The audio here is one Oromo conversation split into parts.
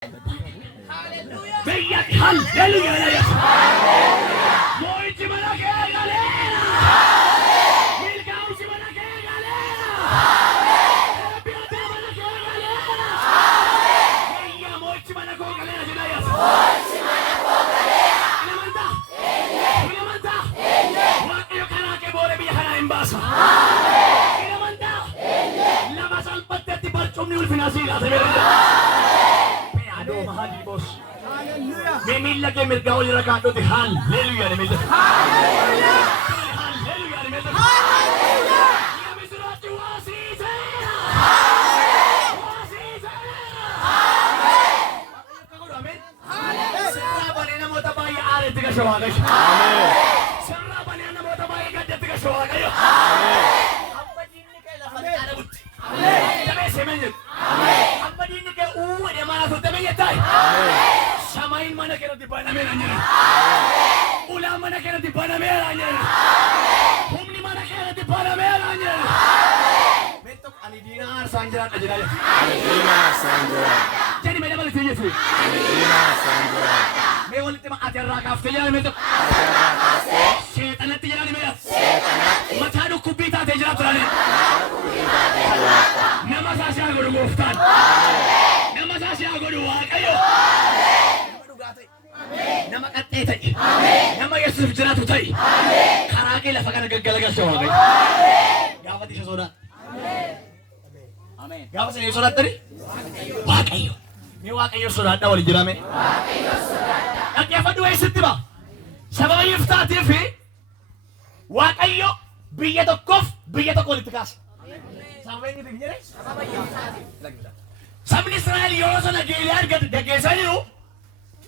Biyya hallelujah. Mo'ichi mana kee galeera. Milkaa'uusi mana kee galeera. Eebbifataa mana kee galeera. Biyya mo'ichi mana koo galeera jedhaa yaasa. Mo'ichi mana koo galeera. Ilamantaa. Ilamantaa. Waaqayyo karaa kee boora biyya kanaa hin baasa. Ilamantaa. Lafa salphatteetti barcumni ulfinaa sii laata beektaa. Memilla ke mirga oli rakato de hallelujah ne milla hallelujah hallelujah ne milla hallelujah ya misrati wasise wasise amen amen sirra banena mota bai are tiga shawaga amen sirra banena mota bai gadde tiga shawaga amen amma jinni ke la fadi arabutti amen tabe semenye amen amma jinni ke uwe de mana to tabe yetai amen Samain mana kena di bana meranya. Ulah mana kena di bana meranya. Humni mana kena di bana meranya. Bentuk Alidinar Sanjaran aja dah. Alidinar Sanjaran. Jadi mana balik sini sih? Alidinar Sanjaran. Mewali tema ajar rakaf saja bentuk. Ajar rakaf. Setan nanti jalan ni merah. Setan. Macam kubita terjalan terani. Nama saya guru Muftan. Nama saya guru Wakayo. Nama katnya tadi, nama Yesus berjatuh tadi, karena kita fakir gagal-gagal semua, gawat di saudara, amin, gawat di saudara tadi, wakayo, ini wakayo saudara wali jerame, yang kiafat dua istimewa, sama iftar TV, wakayo, biaya tokof, biaya tokualitas, sama ini begini, sama Israel Yohanes lagi lihat gak itu.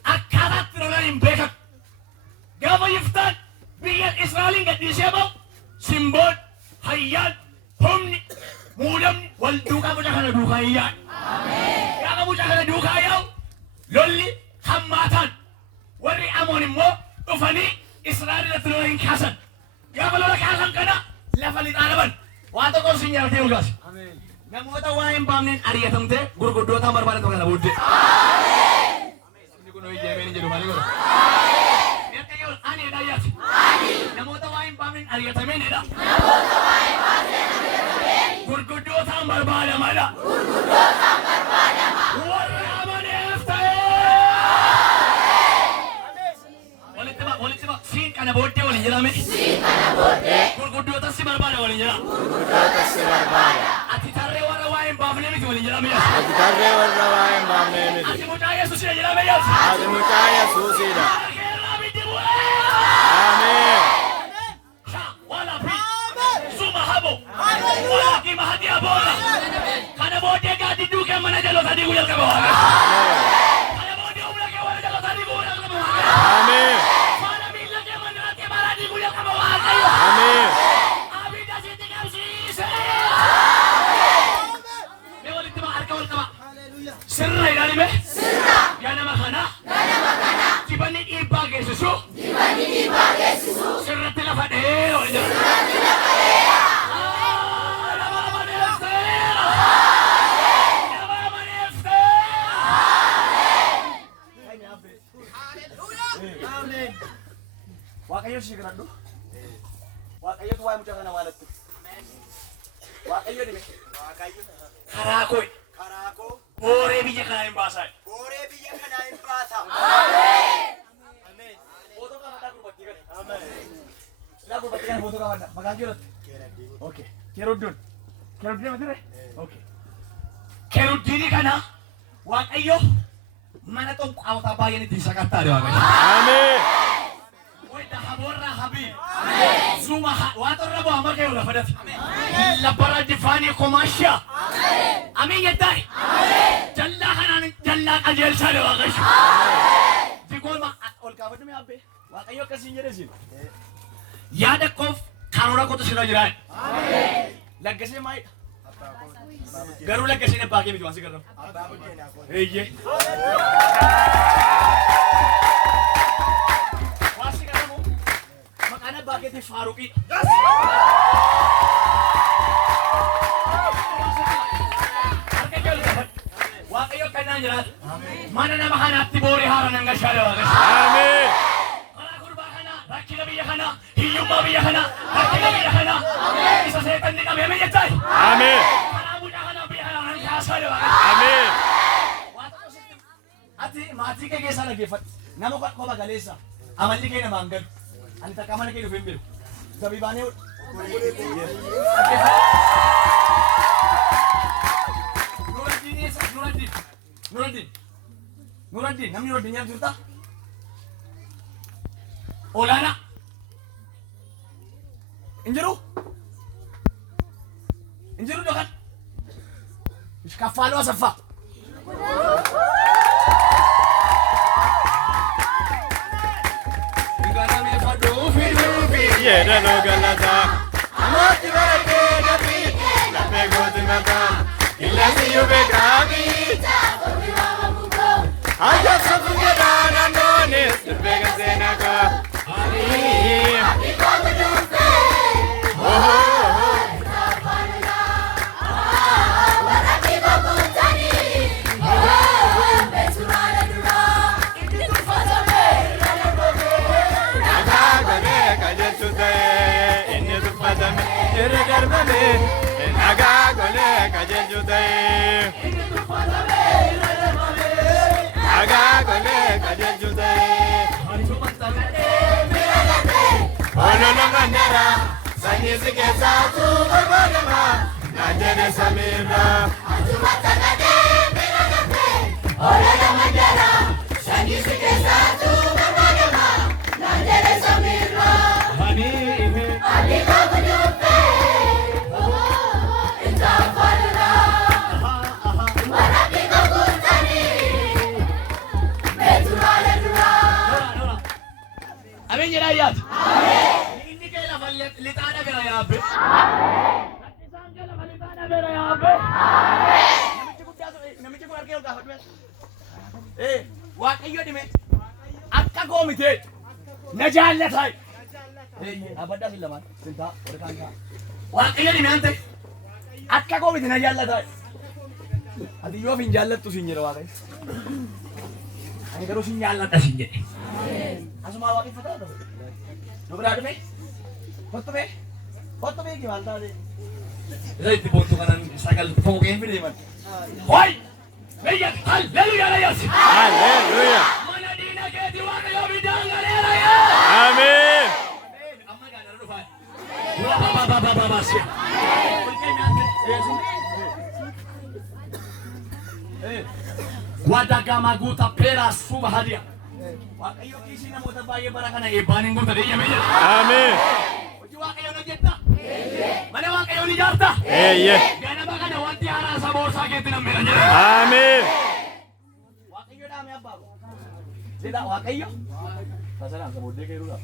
Akarat terlalu imbekat. Gapa iftar biar Israel ingat di siapa? Simbol, hayat, humni, mudam, wal duka mo jangan duka iyan. Amen. Kaya mo jangan duka yaw. Lolli hamatan. Wari amonim mo ufani Israel na terlalu kasan. Gapa lola kasan kana? Levalit araban. Wato ko sinyal tiugas. Amen. Namuta wain pamnin ariyatang te gurgudo tamar barat mga nabudde. Amen. Noi jeme ni jeru mali ko. Ya kayo ani dayat. Ani. Namo tawain pamin ariya tamen ida. Namo tawain pamin ariya tamen. Gurgudo tambar bala mala. Gurgudo tambar bala mala. Wala manefta. Amen. Wali tiba sin kana botte wali jela me. Sin kana botte. Gurgudo tasimar bala wali jela. Gurgudo tasimar bala. Ati tarre wara wain pamin ni wali jela me. Ati tarre wara wain pamin ni. Ati mutaya susila jela me. Ati mutaya susila. Amin. Wala pi. Suma habo. Wala ki mahadi abola. Kana bote ka diduke mana jalo tadi guyal ka bawa. Kana bote umla ke wala jalo tadi guyal ka bawa. Amin. Mana milla ke mana ke mara di guyal ka bawa. Amin. Abi da siti ka sise. Me wali tama arka wal kama. Haleluya. Sirra ilani me. Sirra. Ya nama khana. Dibanding ibage susu. Dibanding ibage susu. Sirrat lafade. Sirrat lafade. Nama manefte. Nama manefte. Haleluya. Amen. Wakayo sigurado. Wakayo tuwa mo jangan nawalat. Amen. Wakayo di me. Wakayo. Karako. Karako. Bore biya kana imbasa. Bore biya kana imbasa. Amen. Amen. Foto ka mata ko batikan. Amen. Lagu batikan foto ka mata. Magagirot. Okay. Kerudun. Kerudun matire? Okay. Kerudun kana. Wakayo. Mana tong awtabayan ni sa katare wakayo. Amen. Oy dahabora habi. Amen. Zuma wato rabo amake wala fadat. Amen. La para difani komasha. Amen. Amin yatai. Amen. Jalla hanan jalla ajel sare wakayo. Amen. Digol ma ol ka badu me abbe. Wakayo kasi nyeresin. Yada kof karora ko to sira jiran. Amen. Lagase mai. Garu lagase ne baaki mi wasi kar raha. Hey ye. Wasi kar raha. Makana baaki thi Faruqi. Wakayo waaqayyo kannaan jiraatu. Mana nama kanaatti boori haara nan gashaale waaqayyo. Ameen. Karaa gurbaa kana, rakkina biyya kana, hiyyummaa biyya kana, rakkina biyya kana, isa seetanni qabee jechaa. Ameen. Karaa mucaa kana biyya kana nan kaasaale waaqayyo. Ameen. Ati maatii kee keessaa dhaggeeffadhu. Nama kopha galeessa amalli kee namaan galu. Ani takka mana kee dhufee hin beeku. Zabibaanee Nuraddiin namni Nuraddiin nyaatu jirta? Olaanaa hin jiru? Hin jiru dhokan? Kaffaaluu Asaffaa. Yeda no galata. Amati barake nabi. La pego de mata. Illa si yo be grami. Aja sabuge dana none. Pega zenaga. Ami. Oh. Naga gole kajenjute, naga gole kajenjute. Ono no manera, sanyizi kesa tu berbarema, najene samira. Ono no manera, sanyizi kesa tu berbarema, najene samira. Ani kabujupe. Amin jira ayat. Ini ke la litana mera yahan pe. Pakisan ke la litana mera yahan pe. Namichi ko arke hoga hatme. Waaqayyo dime. Akka goomite. Na jaallatai. Abadda filaman. Sinta orkaan ka. Waaqayyo dime ante. Akka goomite na jaallatai. Ati yoo fin jaallattu sin jira waaqayyo. Ani garuu sin jaallata sin jedhe. Asuma waaqeffataa dhufe. Nu biraa dhufe? Kottu beeki maal taate? Isa itti boontu kanan sagal foogeen fide himan. Hoy! Biyya halleluuyaa na yaasi! Halleluuyaa! Mana diina keeti waaqayyoo biddaan galeera yaa! Ameen! Amma gaana dhufaa. Baasiya. Olkee nyaate. Wadagama guuta peeraa suuba hadiya. Waaqayyo kiisii namoota baay'ee bara kana eebbaan hin guuta deeyyamee jira. Ameen. Hojii waaqayyoon hojjetta. Mana waaqayyoon ijaarta. Ganama kana wanti haaraa saba horsaa keetti nammeera jira. Ameen. Waaqayyo dhaame abbaa. Jedha waaqayyo. Tasaadhaan sabooddee keeruudha.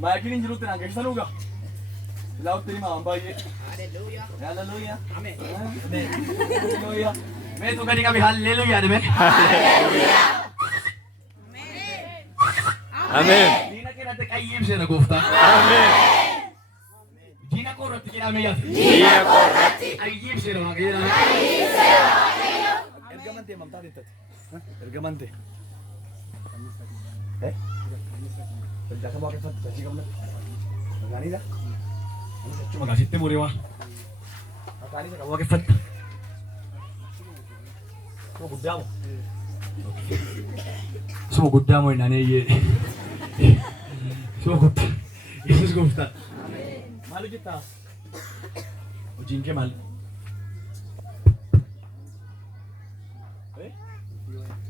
Maayikiin hin jirutti naan geessisanuuga. Ilaawutti himaa waan baay'ee. Haleluuyaa. Ameen. Haleluuyaa. Meetu gadi qabi haleluuyaa dhime. Haleluuyaa. Ameen. Diina keerratti qayyibseera gooftaa. Ameen. Diina koorratti jedhamee yaasa. Diina koorratti. Qayyibseera waaqayyo. Qayyibseera waaqayyo. Ergamantee mamtaa teettati. Ergamantee. Daldaala waaqeffatu sajii qabna. Magaaliidha. Achuma gaasitti murii waa. Magaaliidha kan waaqeffatta. Suma guddaa moo? Suma guddaa moo innaan eeyyee. Suma guddaa. Yesus gooftaa. Maal hojjettaa? Hojiin kee maali?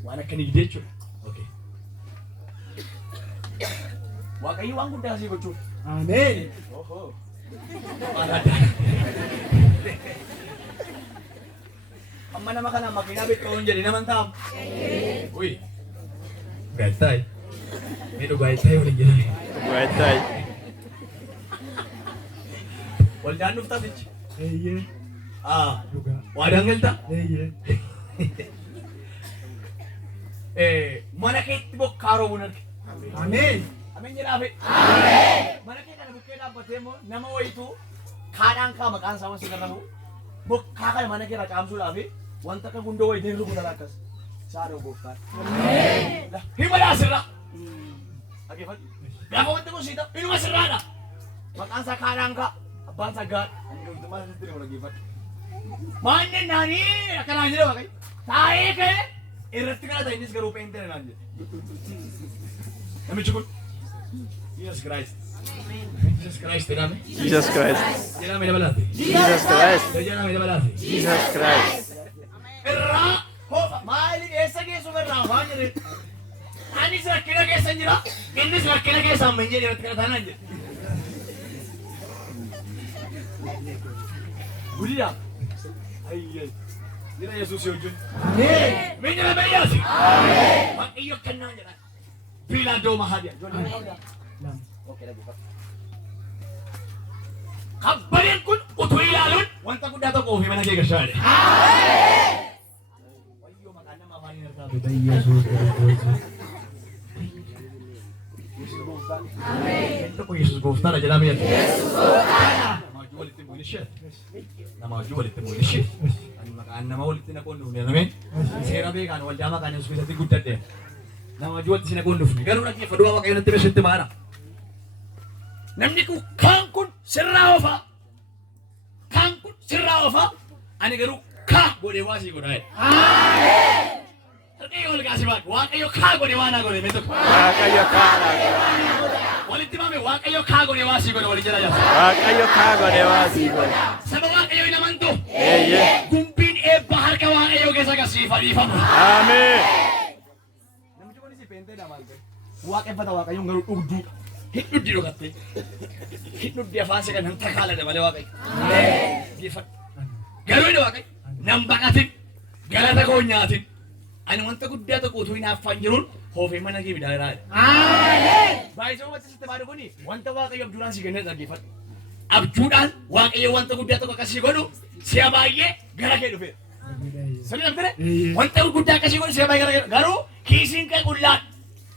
Waan akka nigdee jechuudha. Waaqayyo waan guddaa asii gochuuf. Ameen. Amma nama kana makiinaa beekamuun jedhe nama hin ta'amu. Uy. Gaayitaay. Miidhu gaayitaay waliin jedhame. Gaayitaay. Waldaan dhuftaa fichi. Eeyyee. Waadaan galtaa? Eeyyee. Mana keetti bokkaa roobuun arge. Ameen. Ameen jedhaafe. Ameen. Mana kee kana bukkee dhaabbatee immoo nama wayituu kaadhaan kaa maqaan isaa wansi garramu bokkaa kana mana keerraa caamsuudhaafi wanta akka gundoo wayitee rukutan akkas saadoo gooftaan. Himalaa sirraa. Dhaggeeffadhu. Gaafa wanti kun sii ta'u inuma sirraadha. Maqaan isaa Kaanaankaa abbaan isaa Gaad. Ani gamtumaa asitti nama dhaggeeffadhu. Maanni naanii akkanaan jedhe waaqayyo. Taa'ee ka'e irratti kana ta'e innis garuu peentere naan jedhe. Namichi kun Jesus Christ. Jesus Christ jedhame. Jesus Christ. Jedhame dabalaate. Jesus Christ. Jedhame dabalaate. Jesus Christ. Irraa hoofa maali eessa geessu irraa waan jedhe. Anis rakkina keessa jira. Innis rakkina keessa amma hin jedhe irratti kana taanaan jedhe. Guddiidha. Ayyee. Jira Yesuus wajjin. Minya Beeyyaasi. Waaqayyo kennaan jedhan. Pilaatoo Mahadiyaa. Kabbareen kun utuu ilaaluun wanta guddaa tokko ofii mana kee gashaadhe. Wayyoo maqaan nama afaaniin irraa fi Yesuus tokko Yesuus gooftaadha jedhamee jira. Nama wajjin walitti bu'in ishee. Nama wajjin walitti bu'in ishee. Maqaan nama walitti naquun dhufne nameen seera beekaan waldaa maqaan Yesuus keessatti guddadhe. Nama wajjin walitti si naquun dhufne garuu dhaggeeffadhu waa waaqayyoon itti beeshetti maara. Namni kun kaan kun sirraa oofaa. Kaan kun sirraa oofaa. Ani garuu kaa godhee waa sii godhaa. Waaqayyo ol kaasee baak. Waaqayyo kaa godhee waa naa godhee mee tokko. Waaqayyo kaa. Walitti maame waaqayyo kaa godhee waa sii godhe waliin jala jala. Waaqayyo kaa godhee waa sii godhe. Saba waaqayyo hin amantu. Eeyyee. Gumbiin eebba harka waaqayyo keessa agarsiifa dhiifama. Ameen. Namichi kun si peentee dha maal ta'e. Waaqeffata waaqayyoon garuu dhugduudha. Hidhuddi dhokatte. Hidhuddi afaan isa kan hanta kaala dabalee waaqayyo. Geeffadhu. Garuu inni waaqayyo nan baqatin galata koo nyaatin. Ani wanta guddaa tokko utuu hin affaan jiruun hoofee mana kee bidaa jiraadha. Baay'isoo wanta sitti baadu kuni wanta waaqayyo abjuudhaan si kennee dhaggeeffadhu. Abjuudhaan waaqayyo wanta guddaa tokko akkasii godhu si'a baay'ee gara kee dhufeera. Sirrii dhabdire wanta guddaa akkasii godhu si'a baay'ee gara kee garuu kiisiin kee qullaan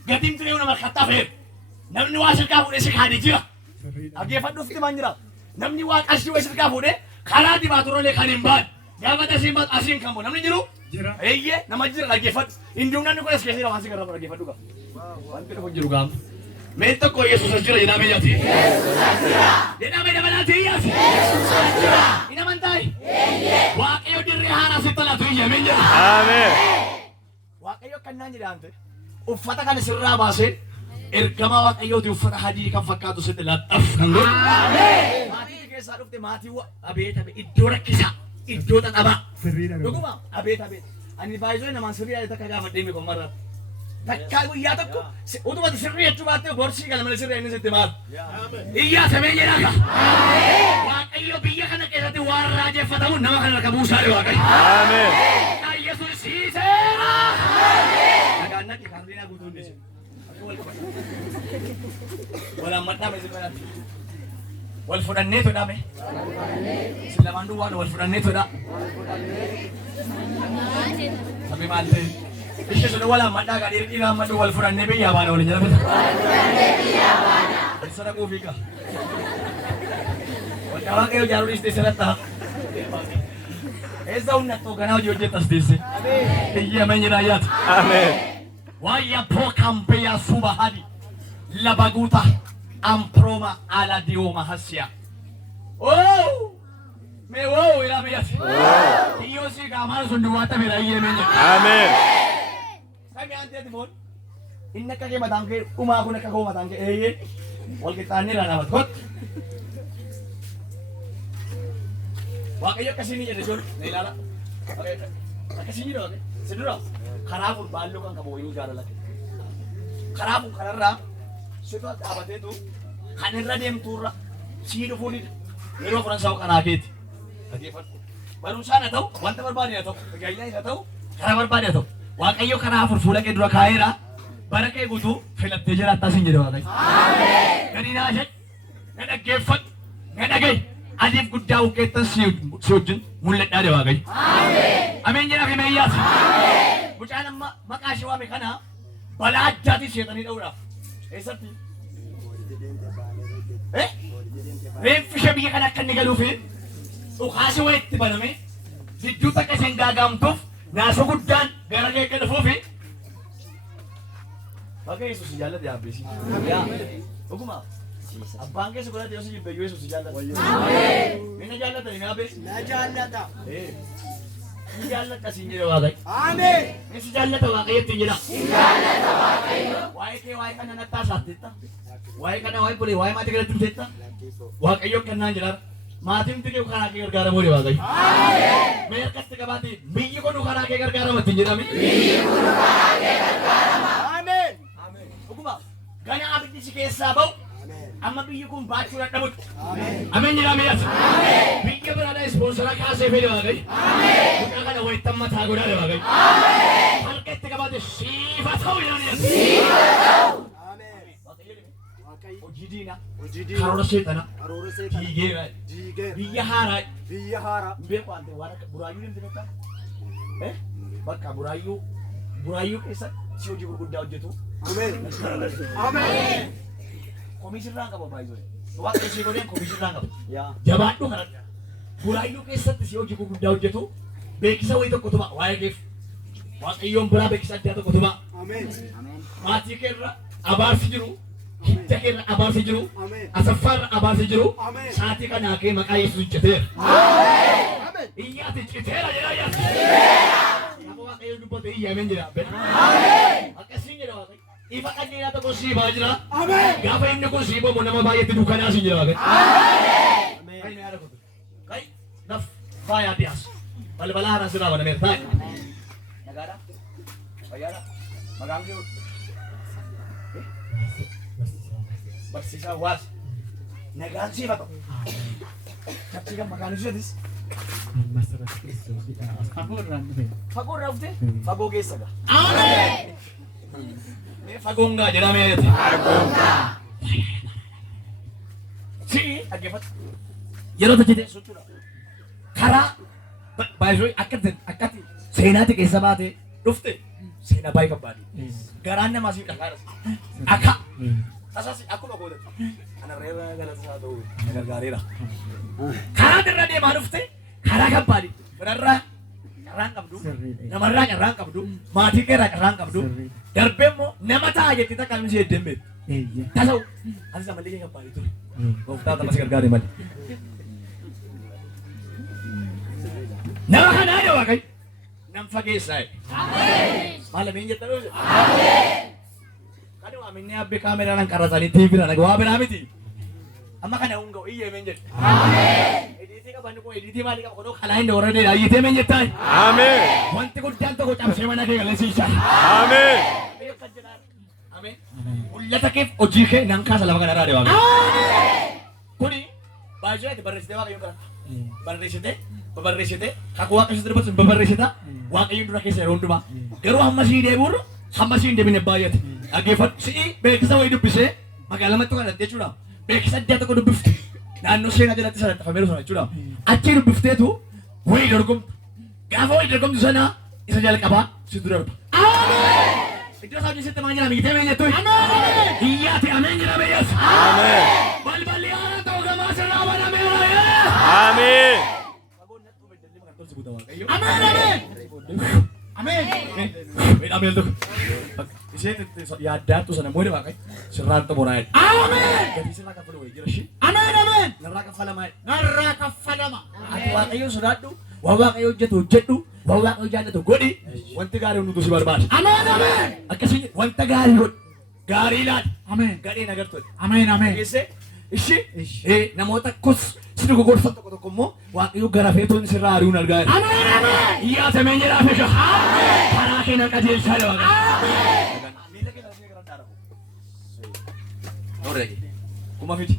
gatiin turee nama kattaafeera. Namni waa sirkaa fuudhee si kaadee jira. Dhaggeeffadhuuf timaan jira. Namni waa qasii waa sirkaa fuudhee karaa dibaaturoolee kan hin baane. Gaafa asiin kan boo namni jiru. Eeyyee nama jira dhaggeeffadhu. Hinduun namni kun as keessa jira waan si gargaaru dhaggeeffadhu qaba. Wanti dhufu jiru gaama. Mee tokko Yesuus as jira jedhamee yaati. Jedhamee dabalaatee yaati. Hin amantaay. Waaqayyo dirree haaraa sitti laatu iyyamee jira. Ameen. Waaqayyo kannaan jedhamte uffata kana sirraa baasee ergamaa waaqayyooti uffata hadii kan fakkaatu sitti laxxaf kan godhu. Maatii keessaa dhufte maatii abeet iddoo rakkisaa iddoo xaxabaa. Dhuguma abeet. Ani baay'isoo namaan sirrii takka gaafa deeme kun marra. Takkaa guyyaa tokko utuma sirrii jechuu baattee borsii kana malee sirrii inni sitti maal. Iyyaa samee jedhaka. Waaqayyo biyya kana keessatti waan raajeffatamu nama kana harka buusaadhe waaqayyo. Ameen. Yesuus siiseera. Nagaan naqi kaardinaa guutuun deessu. Walaan madhaame si kadhate. Wal fudhannee todhame. Si lamaan duwwaan wal fudhannee todha. Sabi maal ta'e. Ishee sun walaan madhaa gadhee dhiiraa madhu wal fudhannee biyyaa baana waliin jala bita. Wal fudhannee biyyaa baana. Sada quufiika. Wal waaqayyo jaaruu dhiistee sirratti eessa hundattoo ganaa hojii hojjettas deesse. Iyyaameen jedhaa yaata. Ameen. Waya pokampea suba hadi labaguta amproma ala dioma hasia. Oh! Me wow ila me yasi. Iyo si kamar sunduwata me raiye me. Ameen. Kami ante timon. Inna kake matangke uma aku nak kau matangke eye. Wal kita ni rana bat. Waaqayyo kasini jedhe jol neelala. Akkasii jedhu okay. Sidura kanaafuu baalloo kan qabu wayuu jaalalate. Kanaafuu kanarraa situ dhaabateetu kan irra deemturra sii dhufuunidha. Yeroo Faransaawuu kanaa keeti. Dhaggeeffadhu. Barumsaan haa ta'u wanta barbaade haa ta'u tajaajilaan haa ta'u karaa barbaade haa ta'u Waaqayyo kanaafuu fuula kee dura kaa'eera. Bara kee guutuu filattee jiraattaa siin jedhe Waaqayyo. Ameen. Gadi naa jedhe na dhaggeeffadhu na dhagahi. Adiif guddaa ukeettan si wajjin mul'adhaa de Waaqayyo. Ameen. Ameen jedhaa fi meeyyaati. Ameen. Mucaan amma maqaa ishee waame kana balaa addaatiin seexanii dha'uudhaaf. Eessatti? Reeffi ishee biyya kana akka inni galuufi dhukaasi wayitti baname jidduu takka isin gaagaamtuuf naasoo guddaan gara kee akka dhufuufi. Bakka Yesuus jaallate yaabbisi. Dhuguma abbaan keessa godhate yoo si jibbe iyyuu Yesuus jaallata. Inni jaallatani naa beesi. Na jaallata. Ni jaallata siin jedhe Waaqayyo. Ameen. Ni si jaallata Waaqayyotti hin jedha. Si jaallata Waaqayyo. Waa'ee kee waa'ee kana nattaa saattetta. Waa'ee kana waa'ee bulee waa'ee maatii galatti himtetta. Waaqayyo kennaan jedhaara. Maatiin xiqqee karaa kee gargaaramoo de Waaqayyo. Ameen. Mee harkatti qabaatee biyyi kun karaa kee gargaaramatti hin jedhami. Biyyi kun karaa kee gargaarama. Ameen. Dhuguma gana abiddi si keessaa ba'u amma biyyi kun baachuu dadhabutti. Ameen jedhamee as. Biyya biraadhaa ispoonsara kaasee fedhe Waaqayyo. Mucaa kana wayittan mataa godhaa de Waaqayyo. Harkatti qabaatee siifa ta'u jedhanii as. Siifa ta'u. Hojii diinaa. Hojii diinaa. Karoora seexanaa. Karoora seexanaa. Diigeera. Diigeera. Biyya haaraa. Biyya haaraa. Beeku ante waan akka buraayyuu deemte beektaa? Bakka buraayyuu keessa si hojii gurguddaa hojjetu. Ameen. Ameen. Komishinirraan qaba baay'ee. Waaqa ishee godheen komishinirraan qaba. Yaa. Jabaadhu kanadha. Buraayyuu keessatti si hojii gurguddaa hojjetu beeksisa wayii tokko tuma waa'ee keef. Waaqayyoon biraa beeksisa addaa tokko tuma. Ameen. Maatii keerra abaarsi jiru. Hidda keerra abaarsi jiru. Ameen. Asaffaarra abaarsi jiru. Ameen. Saatii kanaa kee maqaa Yesuus citeera. Ameen. Iyyaati citeera jedhaa iyyaati. Nama Waaqayyoon dubbatu iyyaameen jedha. Akkasiin jedha Waaqayyo. Ifa qajeelaa tokko siibaa jira. Ameen. Gaafa inni kun siibamu nama baay'eetti dukkanaa siin jira Waaqayyo. Ameen. Kai yaada kutu. Kai naf faaya dias. Balbala hara sira bana mer tai. Nagara. Bayara. Magang jiru. Bersisa was. Nagaan siapa tuh? Tapi kan makan itu dis. Fago rafte? Fago gesa ga. Amen. Me fago enggak jadi namanya itu. Fago enggak. Si, agifat. Yeroo tajjite suchuudha. Karaa baay'ee akkatti seenaati keessa baate dhufte seenaa baay'ee qabbaadhi. Garaan namaa siif dhaqaaras. Akka tasas akkuma godhatu. Ana reeba galatasaa ta'uu na gargaareera. Karaa irra deemaa dhufte karaa qabbaadhi. Birarraa carraan qabdu. Namarraa carraan qabdu. Maatii keerraa carraan qabdu. Darbee immoo nama ta'a jettee takka misi heddeen beektu. Tasa'u asis amallee kee qabbaadhi ture. Gooftaa tamas gargaare malee. Nama kanaa dha Waaqayyo. Nam fageessaa jedhe. Maal amiin jetta dhufe? Kadhu aminni abbi kaameraan qarratanii tiiviidhaan waa biraa miti. Amma kana hunga iyyee amiin jedhe. Ediitii qabanni kun ediitii maalii qaba kunoo kalaa hin dhoorre dheeraa iyyitee amiin jettaa? Wanti guddaan tokko cabsee mana kee galasiisa. Mul'ata keef hojii kee nan kaasa lafa kanarraa dha Waaqayyo. Kuni baay'ee itti barreessitee Waaqayyoon kana. Barreessitee akka Waaqayyo sitti barreessita Waaqayyoon dura keessa yeroo hundumaa garuu hamma sii deebi'urra hamma sii hin deebine baay'ate dhaggeeffadhu si'i beeksisa wayii dubbisee magaalaa mattuu kana jechuudha beeksisa addaa tokko dubbifte naannoo seenaa jalatti sana xafameeru sana jechuudha achii dubbifteetu wayii dorgomtu gaafa wayii dorgomtu sana isa jalqabaa si dura darba. Iddoo isaa hojii sitti maal jedhama hiitee meen jettu hiyyaati ameen jedhame yes. Balballi haara ta'u gamaa sirraa banameera. Ameen. Amen, amen. Amen. Amen tuh. Isinya ya datu sana boleh pakai. Serata morai. Amen. Jadi seraka perlu jelas. Amen, amen. Neraka falama. Neraka falama. Aku Waaqayyo sodadu. Wa Waaqayyo jetu. Wa Waaqayyo jannatu godi. Wanti gari nutu si barbaad. Amen, amen. Akkasiin wanta gari god. Gari lad. Amen. Gari nagartu. Amen, amen. Ishi namoota kus situ gurgurfatu tokko tokko immoo Waaqayyo gara feetuun sirraa ari'uun argaa jira. Ameen ameen. Iyyaata meen jedhaa feesha. Ameen. Karaa keenya qajeelchaa dha Waaqayyo. Ameen. Miila keenya asii gara dhaaramu. Nooree kuma fiti.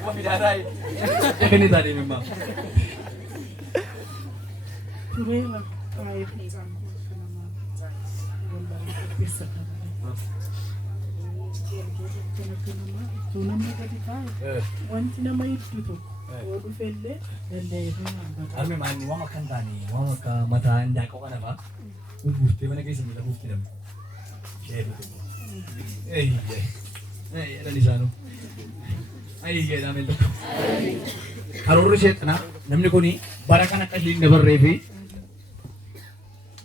Kuma fidaadhaa. Eegani taatee mimmaa. Wanti nama hedduu tokko yoo dhufellee dandeeffama. Arme maanni waan akkan taane waan akka mataa handaaqoo kana fa'aa buuftee mana keessa miila buuftee dhabde. Jedhan isaanu. Ayyeedhaa meelta. Karoorri seexanaa namni kuni bara kan akka ishiin dabarree fi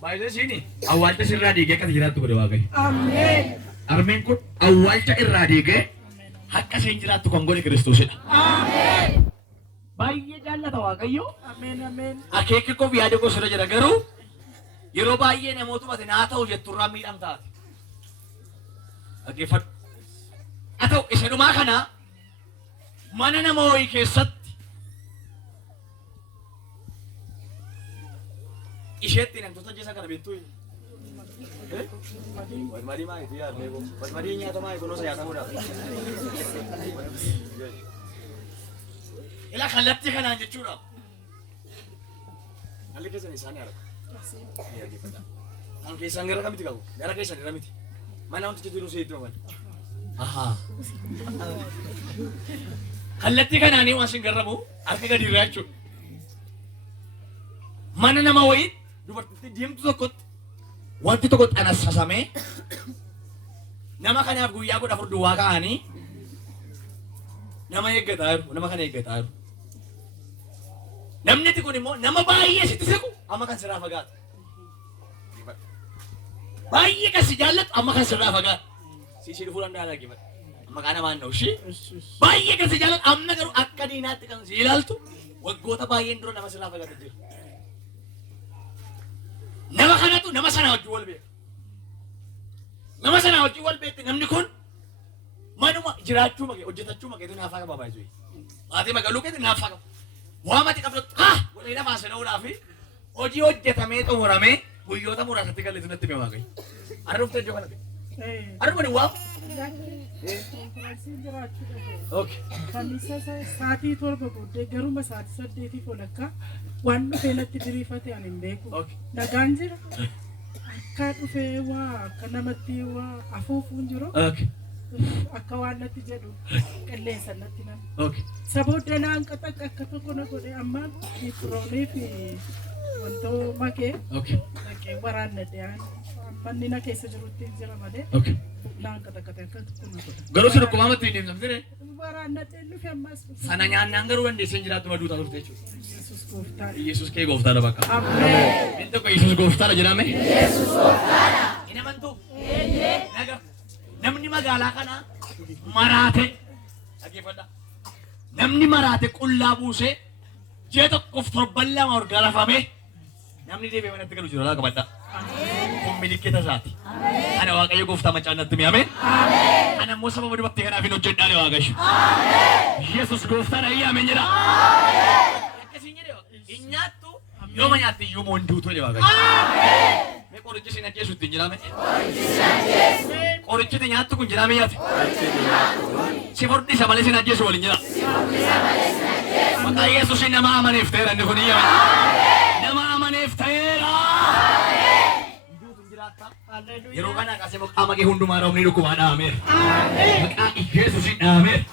baay'ee ishiini awwaalcha sirraa diigee akka jiraattu godhe Waaqayyo. Ameen. Armeen kun awwaalcha irraa diigee akka isheen jiraattu kan godhe Kiristoosidha. Ameen. Baay'ee jaallata Waaqayyo. Ameen. Ameen. Akeekni koo fi yaada koo sirra jira garuu yeroo baay'ee namootuma naa ta'u jetturraa miidham taate. Dhaggeeffadhu. Haa ta'u isa dhumaa kana mana nama wayii keessatti isheetti namtoota jeessa kana beektuu walmarii maaliif yaadne walmarii nyaata maali kunuunsa nyaatamuudhaaf ila kallattii kanaan jechuudha halli keessan isaanii arga kan keessan gara kamitti qabu gara keessan irra miti mana wanti jiru seetu mana aha kallattii kanaanii waan sin garramu harka gadi irraa jechuudha mana nama wayii dubartittii diimtu tokkotti wanti tokko xanassasamee nama kanaaf guyyaa 14 duwwaa ka'anii nama eeggataa jiru nama kana eeggataa jiru namni kun immoo nama baay'ee sitti siqu amma kan sirraa fagaata baay'ee kan si jaallatu amma kan sirraa fagaata si dhufuudhaan dhaalaa gibadha maqaan namaan ta'u ishee baay'ee kan si jaallatu amma garuu akka diinaatti kan si ilaaltu waggoota baay'een dura nama sirraa fagaata jiru. Nama kanatu nama sana wajjin wal beeka. Nama sana wajjin wal beekte namni kun manuma jiraachuu maqee hojjetachuu maqee tu naafaa qaba baay'ee. Maatii magaaluu keetti naafaa qaba. Waa mati qabdatu walii lafaa sana'uudhaa fi hojii hojjetamee xumuramee guyyoota muraasatti galleetu natti hime Waaqayyo. Arra dhuftee ijoo kanatti. Arra kun waa. Okay. Kanisa sa'aatii 7 booddee garuma sa'aatii 8 walakkaa waan dhufee natti diriifate ani hin beeku. Nagaan jira. Akka dhufee waa akka namatti waa afuufuun jiru. Akka waan natti jedhu qilleensa natti nama. Sabooddee naan qaxaq akka tokko na godhe amma firoonii fi wantoo makee dhaqee waraannadhe manni na keessa jirutti jira malee. Naan qaxaqate akka tokko na godhe. Garuu si dhukkubaa matti hin deemnam jedhee? Waraannadhe dhufe ammas. Sana nyaannaan garuu dandeessee jiraattu maduu ta'a turte jechuudha. Yesus gooftaa. Yesus kee gooftaadha bakka. Ameen. Inni tokko Yesus gooftaadha jedhame? Yesus gooftaadha. Hin amantuu? Naga. Namni magaalaa kana maraate dhaggeeffadha. Namni maraate qullaa buusee ji'a tokkoof 7 lama garafame namni deebi'ee manatti galu jira laa qabadha. Kun milikkita isaati. Ana Waaqayyo gooftaa macaan natti mi'ame. Ana immoo sababa dubartii kanaaf hin hojjedhaane Waaqayyo. Yesus gooftaadha ameen jedha. Akkasiin jedhe hin nyaattu yooma nyaatti iyyuu moo hin duutu jedhe Waaqayyo. Mee qorichi isin ajjeesutti hin jiraame? Qorichi nyaattu kun jiraame yaate? Si furdisa malee isin ajjeesu waliin jira. Maqaa Yesuusiin nama amaneef ta'eera inni kun iyya. Nama amaneef ta'eera. Yeroo kana akkasii qaama kee hundumaa roobni dhukkubaa dhaameera. Maqaa Yesuusiin dhaameera.